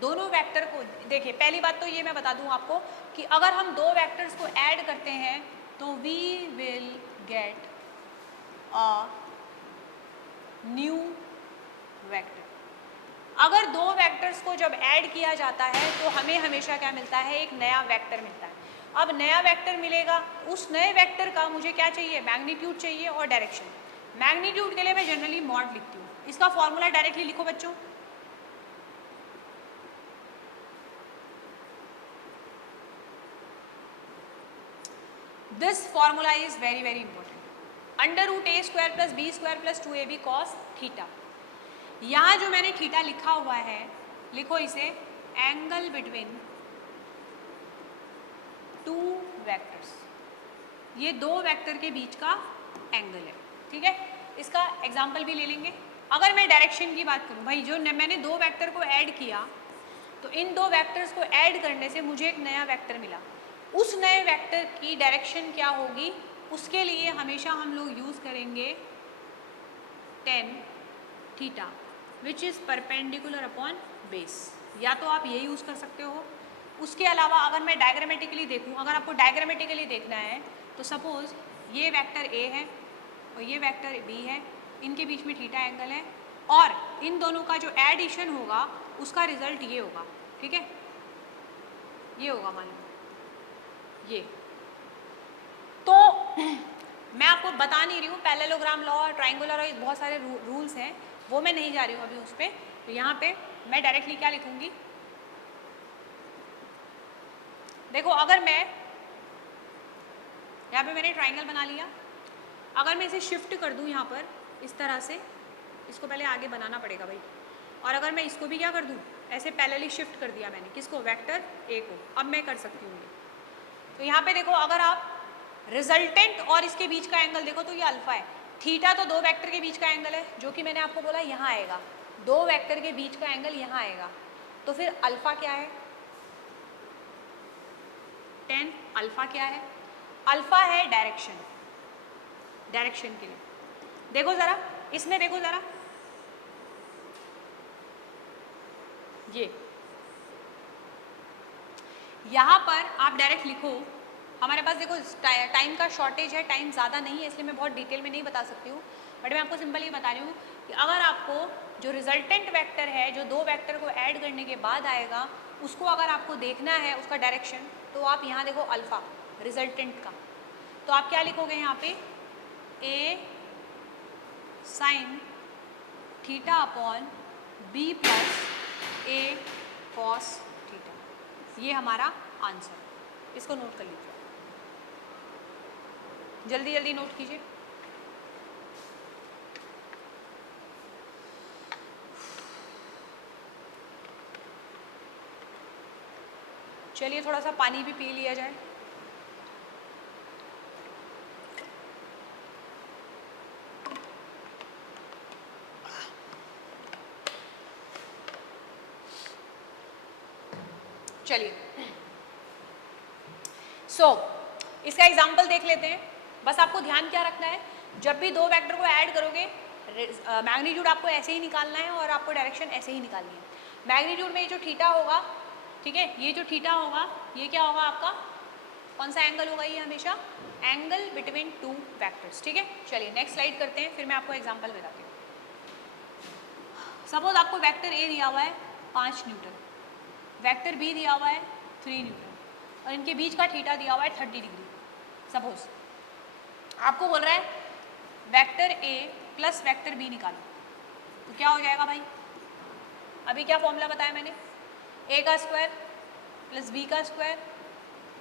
दोनों वेक्टर को। देखिए पहली बात तो ये मैं बता दूं आपको कि अगर हम दो वेक्टर्स को ऐड करते हैं तो we will get a new vector. अगर दो वेक्टर्स को जब ऐड किया जाता है तो हमें हमेशा क्या मिलता है, एक नया वेक्टर मिलता है। अब नया वेक्टर मिलेगा, उस नए वेक्टर का मुझे क्या चाहिए, मैग्नीट्यूड चाहिए और डायरेक्शन। मैग्नीट्यूड के लिए मैं जनरली मॉड लिखती हूँ, इसका फॉर्मूला डायरेक्टली लिखो बच्चों। This formula is very very important. √a² + b² + 2ab cos theta. यहाँ जो मैंने थीटा लिखा हुआ है, लिखो इसे एंगल बिटवीन टू वेक्टर्स। ये दो वेक्टर के बीच का एंगल है। ठीक है, इसका एग्जाम्पल भी ले लेंगे। अगर मैं डायरेक्शन की बात करूँ, भाई जो मैंने दो वेक्टर को ऐड किया तो इन दो वेक्टर्स को ऐड करने से मुझे एक नया वेक्टर मिला। उस नए वेक्टर की डायरेक्शन क्या होगी, उसके लिए हमेशा हम लोग यूज़ करेंगे tan theta which is perpendicular upon base. या तो आप ये यूज़ कर सकते हो। उसके अलावा अगर मैं डायग्रामेटिकली देखूँ, अगर आपको डायग्रामेटिकली देखना है तो सपोज़ ये वेक्टर ए है और ये वेक्टर बी है, इनके बीच में थीटा एंगल है और इन दोनों का जो एडिशन होगा उसका रिजल्ट ये होगा। ठीक है, ये होगा मान लो ये। तो मैं आपको बता नहीं रही हूँ, पैरेललोग्राम लॉ और ट्राइंगुलर और बहुत सारे रूल्स हैं, वो मैं नहीं जा रही हूँ अभी उस पर। तो यहाँ पे मैं डायरेक्टली क्या लिखूँगी, देखो अगर मैं यहाँ पे मैंने ट्राइंगल बना लिया, अगर मैं इसे शिफ्ट कर दूँ यहाँ पर इस तरह से, इसको पहले आगे बनाना पड़ेगा भाई, और अगर मैं इसको भी क्या कर दूँ, ऐसे पैरेलली शिफ्ट कर दिया मैंने, किसको, वेक्टर ए को। अब मैं कर सकती हूँ ये। तो यहाँ पे देखो अगर आप रिजल्टेंट और इसके बीच का एंगल देखो तो ये अल्फा है। थीटा तो दो वेक्टर के बीच का एंगल है, जो कि मैंने आपको बोला यहाँ आएगा, दो वेक्टर के बीच का एंगल यहाँ आएगा। तो फिर अल्फा क्या है, tan अल्फा क्या है, अल्फा है डायरेक्शन। डायरेक्शन के लिए देखो ज़रा, इसमें देखो ज़रा, ये यहाँ पर आप डायरेक्ट लिखो। हमारे पास देखो टाइम का शॉर्टेज है, टाइम ज़्यादा नहीं है, इसलिए मैं बहुत डिटेल में नहीं बता सकती हूँ, बट मैं आपको सिंपल ये बता रही हूँ कि अगर आपको जो रिजल्टेंट वेक्टर है, जो दो वेक्टर को ऐड करने के बाद आएगा, उसको अगर आपको देखना है उसका डायरेक्शन, तो आप यहाँ देखो अल्फ़ा रिजल्टेंट का, तो आप क्या लिखोगे यहाँ पे, a sin theta upon b + a cos theta. ये हमारा आंसर, इसको नोट कर लीजिए, जल्दी जल्दी नोट कीजिए। चलिए थोड़ा सा पानी भी पी लिया जाए। चलिए इसका एग्जाम्पल देख लेते हैं। बस आपको ध्यान क्या रखना है, जब भी दो वेक्टर को ऐड करोगे मैग्नीट्यूड आपको ऐसे ही निकालना है और आपको डायरेक्शन ऐसे ही निकालनी है। मैग्नीट्यूड में ये जो थीटा होगा, ठीक है, ये जो थीटा होगा ये क्या होगा आपका, कौन सा एंगल होगा ये, हमेशा एंगल बिटवीन टू वेक्टर्स, ठीक है। चलिए नेक्स्ट स्लाइड करते हैं, फिर मैं आपको एग्जांपल बताती हूँ। सपोज आपको वेक्टर ए दिया हुआ है 5 न्यूटन, वेक्टर बी दिया हुआ है 3 न्यूटन और इनके बीच का थीटा दिया हुआ है 30 डिग्री। सपोज आपको बोल रहा है vector A plus vector B निकालो, तो क्या हो जाएगा भाई, अभी क्या फॉर्मूला बताया मैंने, ए का स्क्वायर प्लस बी का square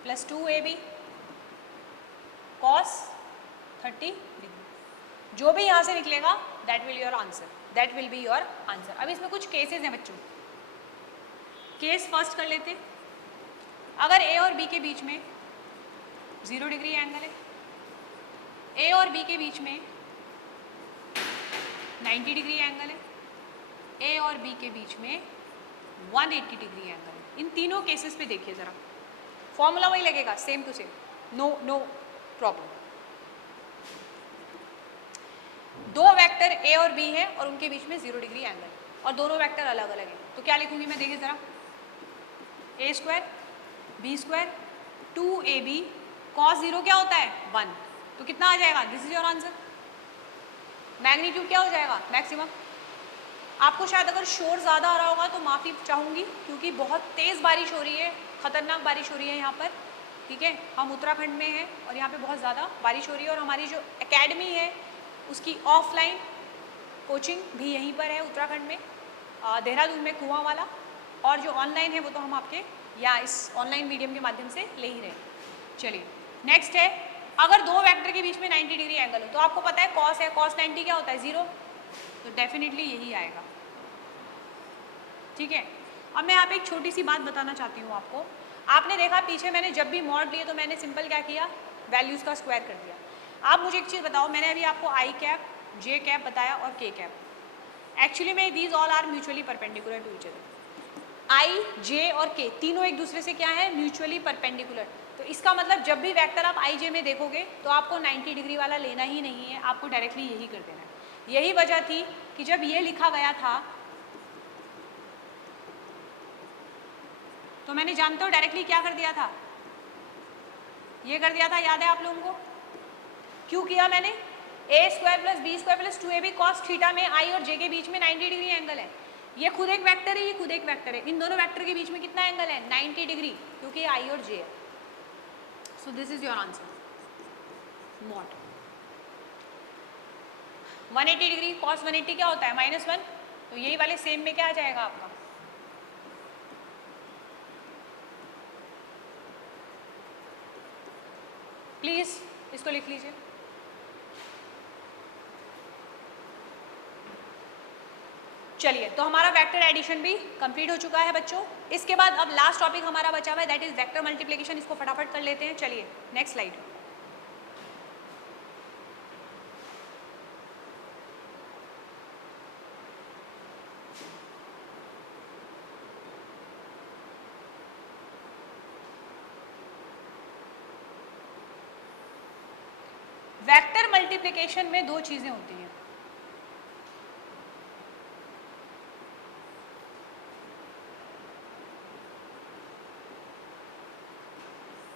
plus 2ab cos 30 degree. जो भी यहाँ से निकलेगा that will your answer, that will be your answer. अब इसमें कुछ केसेस हैं बच्चों, केस फर्स्ट कर लेते। अगर ए और बी के बीच में 0 डिग्री एंगल है, ए और बी के बीच में 90 डिग्री एंगल है, ए और बी के बीच में 180 डिग्री एंगल है। इन तीनों केसेस पे देखिए जरा, फॉर्मूला वही लगेगा same to same, no problem. दो वेक्टर ए और बी हैं और उनके बीच में 0 डिग्री एंगल और दोनों वेक्टर अलग अलग हैं, तो क्या लिखूंगी मैं, देखिए जरा, A square B square 2ab cos 0 क्या होता है 1, तो कितना आ जाएगा, this is your answer. Magnitude क्या हो जाएगा, मैक्सिमम। आपको शायद अगर शोर ज़्यादा आ रहा होगा तो माफ़ी चाहूँगी, क्योंकि बहुत तेज़ बारिश हो रही है, ख़तरनाक बारिश हो रही है यहाँ पर, ठीक है। हम उत्तराखंड में हैं और यहाँ पे बहुत ज़्यादा बारिश हो रही है और हमारी जो एकेडमी है उसकी ऑफलाइन कोचिंग भी यहीं पर है उत्तराखंड में, देहरादून में कुआं वाला, और जो ऑनलाइन है वो तो हम आपके या इस ऑनलाइन मीडियम के माध्यम से ले ही रहे हैं। चलिए नेक्स्ट है, अगर दो वेक्टर के बीच में 90 डिग्री एंगल हो, तो आपको पता है कॉस है, कॉस 90 क्या होता है 0, तो डेफिनेटली यही आएगा, ठीक है। अब मैं यहाँ पे एक छोटी सी बात बताना चाहती हूँ आपको। आपने देखा पीछे मैंने जब भी मॉड लिए तो मैंने सिंपल क्या किया, वैल्यूज़ का स्क्वायर कर दिया। आप मुझे एक चीज़ बताओ, मैंने अभी आपको आई कैप, जे कैप बताया और के कैप, एक्चुअली में these all are mutually perpendicular to each other. I, j और के तीनों एक दूसरे से क्या है, म्यूचुअली परपेंडिकुलर। तो इसका मतलब जब भी वेक्टर आप आई जे में देखोगे तो आपको 90 डिग्री वाला लेना ही नहीं है, आपको डायरेक्टली यही कर देना है। यही वजह थी कि जब ये लिखा गया था तो मैंने जानते हो डायरेक्टली क्या कर दिया था, ये कर दिया था, याद है आप लोगों को, क्यों किया मैंने, a square plus b square plus 2ab cos theta में आई और जे के बीच में 90 डिग्री एंगल है। ये खुद एक वेक्टर है, ये खुद एक वेक्टर है, इन दोनों वेक्टर के बीच में कितना एंगल है 90 डिग्री, क्योंकि आई और जे है। So this is your answer, mod 180 degree cos 180 क्या होता है -1, तो यही वाले सेम में क्या आ जाएगा आपका, प्लीज इसको लिख लीजिए। चलिए तो हमारा वेक्टर एडिशन भी कंप्लीट हो चुका है बच्चों। इसके बाद अब लास्ट टॉपिक हमारा बचा हुआ है, दैट इज वेक्टर मल्टीप्लिकेशन। इसको फटाफट कर लेते हैं। चलिए नेक्स्ट स्लाइड। वेक्टर मल्टीप्लिकेशन में दो चीजें होती हैं,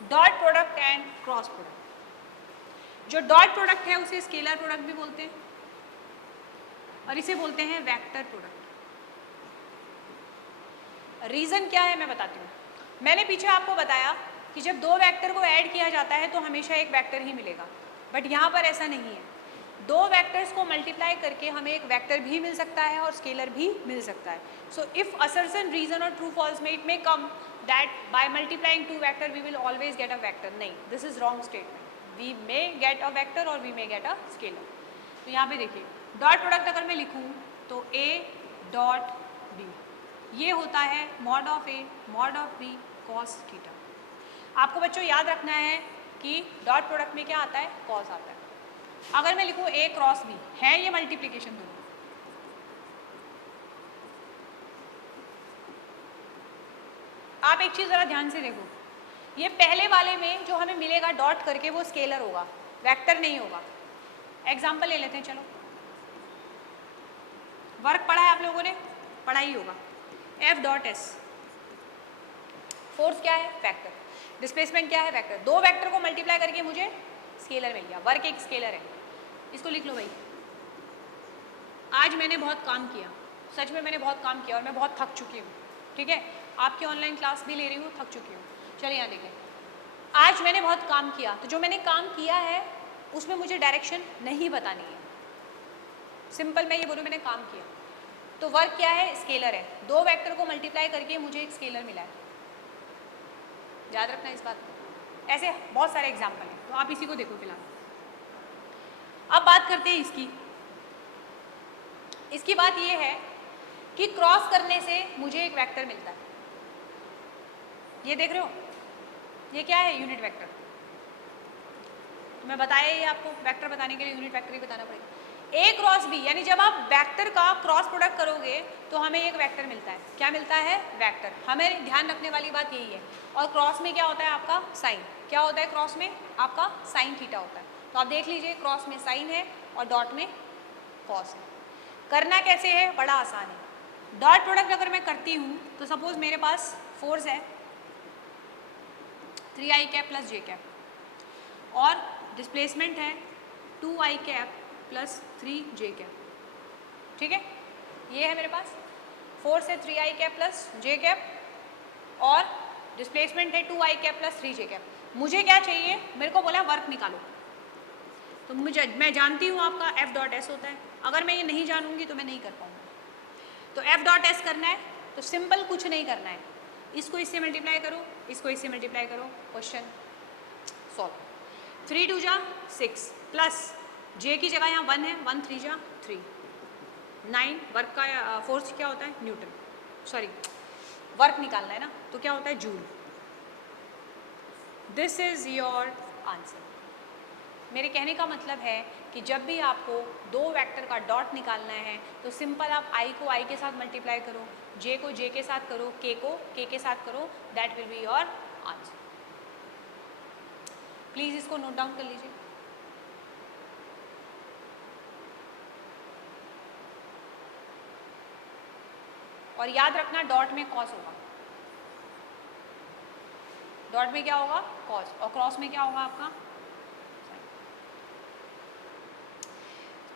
dot product and cross product. जो डॉट प्रोडक्ट है उसे स्केलर प्रोडक्ट भी बोलते हैं और इसे बोलते हैं वेक्टर प्रोडक्ट। रीजन क्या है मैं बताती हूँ। मैंने पीछे आपको बताया कि जब दो वेक्टर को ऐड किया जाता है तो हमेशा एक वेक्टर ही मिलेगा, बट यहाँ पर ऐसा नहीं है। दो वेक्टर्स को मल्टीप्लाई करके हमें एक वेक्टर भी मिल सकता है और स्केलर भी मिल सकता है। सो इफ असर्शन रीजन और ट्रू फॉल्स में it may come that by multiplying two vector we will always get a vector, नहीं, this is wrong statement. We may get a vector or we may get a scalar. तो यहाँ पे देखिए dot product अगर मैं लिखूँ तो a dot b ये होता है mod of a mod of b cos theta. आपको बच्चों याद रखना है कि डॉट प्रोडक्ट में क्या आता है, कॉस आता है। अगर मैं लिखूं ए क्रॉस बी, है ये मल्टीप्लिकेशन दोनों। आप एक चीज जरा ध्यान से देखो, ये पहले वाले में जो हमें मिलेगा डॉट करके वो स्केलर होगा, वेक्टर नहीं होगा। एग्जाम्पल ले लेते हैं, चलो वर्क पढ़ा है आप लोगों ने, पढ़ा ही होगा। एफ डॉट एस, फोर्स क्या है, वेक्टर, डिस्प्लेसमेंट क्या है, वेक्टर। दो वेक्टर को मल्टीप्लाई करके मुझे स्केलर मिल गया, वर्क एक स्केलर है। इसको लिख लो भाई। आज मैंने बहुत काम किया, सच में मैंने बहुत काम किया और मैं बहुत थक चुकी हूँ, ठीक है। आपकी ऑनलाइन क्लास भी ले रही हूँ, थक चुकी हूँ। चलिए यहाँ देखें, आज मैंने बहुत काम किया, तो जो मैंने काम किया है उसमें मुझे डायरेक्शन नहीं बतानी है। सिंपल मैं ये बोलूँ मैंने काम किया, तो वर्क क्या है, स्केलर है। दो वेक्टर को मल्टीप्लाई करके मुझे एक स्केलर मिला है, याद रखना इस बात को। ऐसे बहुत सारे एग्जाम्पल हैं, तो आप इसी को देखो फिलहाल। अब बात करते हैं इसकी। इसकी बात ये है कि क्रॉस करने से मुझे एक वेक्टर मिलता है। ये देख रहे हो, ये क्या है, यूनिट वेक्टर। तो मैं बताया ये आपको, वेक्टर बताने के लिए यूनिट वेक्टर ही बताना पड़ेगा। ए क्रॉस बी, यानी जब आप वेक्टर का क्रॉस प्रोडक्ट करोगे तो हमें एक वेक्टर मिलता है। क्या मिलता है, वेक्टर। हमें ध्यान रखने वाली बात यही है। और क्रॉस में क्या होता है आपका, साइन। क्या होता है क्रॉस में आपका, साइन थीटा होता है। तो आप देख लीजिए, क्रॉस में साइन है और डॉट में कॉस है। करना कैसे है, बड़ा आसान है। डॉट प्रोडक्ट अगर मैं करती हूँ तो सपोज मेरे पास फोर्स है 3i cap plus J cap और डिस्प्लेसमेंट है 2i cap plus 3j cap, ठीक है। ये है मेरे पास फोर्स है 3i cap plus J cap और डिस्प्लेसमेंट है 2i cap plus 3j cap. मुझे क्या चाहिए, मेरे को बोला वर्क निकालो, तो मैं जानती हूँ आपका एफ डॉट एस होता है। अगर मैं ये नहीं जानूंगी तो मैं नहीं कर पाऊंगी। तो एफ डॉट एस करना है तो सिंपल कुछ नहीं करना है, इसको इससे मल्टीप्लाई करो, इसको इससे मल्टीप्लाई करो, क्वेश्चन सॉल्व। 3 2 जा 6 प्लस जे की जगह यहाँ 1 है, 1 3 जा 3, 9। वर्क का फोर्स क्या होता है, न्यूटन, सॉरी वर्क निकालना है ना, तो क्या होता है, joule. This is your answer. मेरे कहने का मतलब है कि जब भी आपको दो वेक्टर का डॉट निकालना है तो सिंपल आप i को i के साथ मल्टीप्लाई करो, j को j के साथ करो, k को k के साथ करो, that will be your answer. Please इसको नोट डाउन कर लीजिए। और याद रखना डॉट में कॉस होगा, डॉट में क्या होगा, कॉस, और क्रॉस में क्या होगा आपका।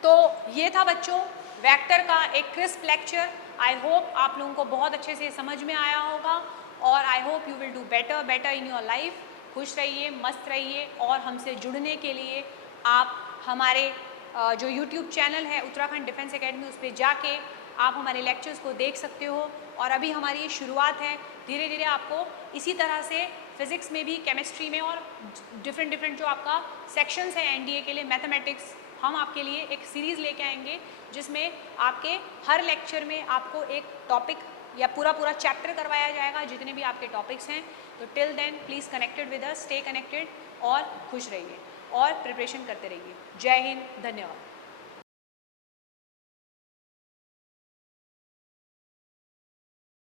तो ये था बच्चों वेक्टर का एक क्रिस्प लेक्चर। आई होप आप लोगों को बहुत अच्छे से समझ में आया होगा और I hope you will do better in your life. खुश रहिए, मस्त रहिए और हमसे जुड़ने के लिए आप हमारे जो यूट्यूब चैनल है उत्तराखंड डिफेंस एकेडमी, उस पर जाके आप हमारे लेक्चर्स को देख सकते हो। और अभी हमारी ये शुरुआत है, धीरे धीरे आपको इसी तरह से फिजिक्स में भी, केमिस्ट्री में और डिफरेंट जो आपका सेक्शंस हैं एनडीए के लिए, मैथमेटिक्स, हम आपके लिए एक सीरीज़ लेके आएंगे जिसमें आपके हर लेक्चर में आपको एक टॉपिक या पूरा चैप्टर करवाया जाएगा, जितने भी आपके टॉपिक्स हैं। तो till then please connected with us, stay connected और खुश रहिए और प्रिपरेशन करते रहिए। जय हिंद, धन्यवाद।